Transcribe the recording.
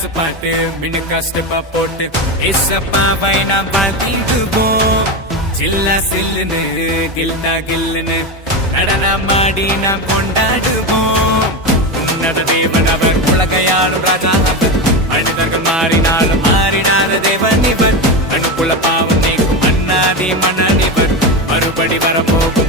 Dance பாட்டு மினுக்கா ஸ்டெப்பா போட்டு ஏசப்பாவை நாம் பார்த்திடுவோம். சில்லா சில்லுன்னு கில்டா கில்லுன்னு நடனமாடி நாம் கொண்டாடுவோம். உன்னத தேவன் அவர், உலகையாளும் ராஜா அவர். மனிதர்கள் மாறினாலும் மாறினாத தேவன் இவர். அணுக்குள்ள பாவம் நீக்கும் மன்னாதி மன்னன் இவர். மறுபடி வரப்போகும்